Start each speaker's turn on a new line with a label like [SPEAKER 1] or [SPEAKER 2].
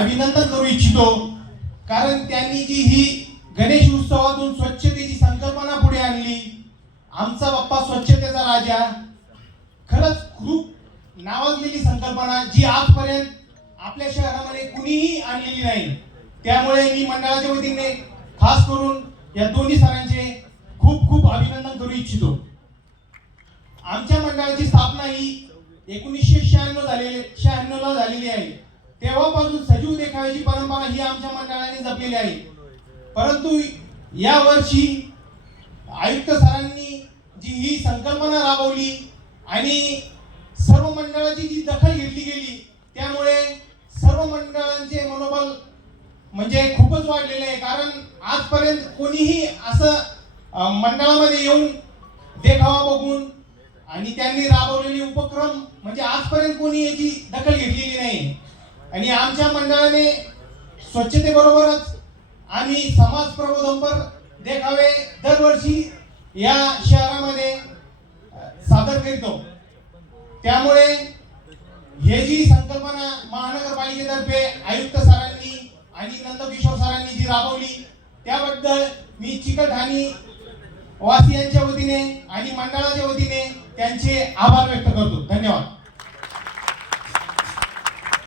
[SPEAKER 1] अभिनंदन करू इच्छितो. कारण त्यांनी जी ही गणेश उत्सवातून स्वच्छतेची संकल्पना पुढे आणली. आमचा बाप्पा स्वच्छतेचा राजा. खरंच खूप नावाजलेली संकल्पना जी आजपर्यंत आपल्या शहरामध्ये कुणीही आणलेली नाही. त्यामुळे मी मंडळाच्या वतीने खास करून या दोन्ही सरांचे खूप खूप अभिनंदन करू इच्छितो. आमच्या मंडळाची स्थापना ही एकोणीसशे शहाण्णव झालेली शहाण्णव ला झालेली आहे. तेव्हापासून सजीव देखाव्याची परंपरा ही आमच्या मंडळाने जपलेली आहे. परंतु या वर्षी आयुक्त सरांनी जी ही संकल्पना राबवली आणि सर्व मंडळाची जी दखल घेतली गेली त्यामुळे सर्व मंडळांचे मनोबल म्हणजे खूपच वाढलेले आहे. कारण आजपर्यंत कोणीही असं मंडळामध्ये येऊन देखावा बघून आणि त्यांनी राबवलेले उपक्रम म्हणजे आजपर्यंत कोणी याची दखल घेतलेली नाही. आणि आमच्या मंडळाने स्वच्छतेबरोबरच आम्ही समाज प्रबोधनपर देखावे दरवर्षी या शहरामध्ये सादर करतो. त्यामुळे हे जी संकल्पना महानगरपालिकेतर्फे आयुक्त सरांनी आणि नंदकिशोर सरांनी जी राबवली त्याबद्दल मी चिकटहानी वासियांच्या वतीने आणि मंडळाच्या वतीने त्यांचे आभार व्यक्त करतो. धन्यवाद.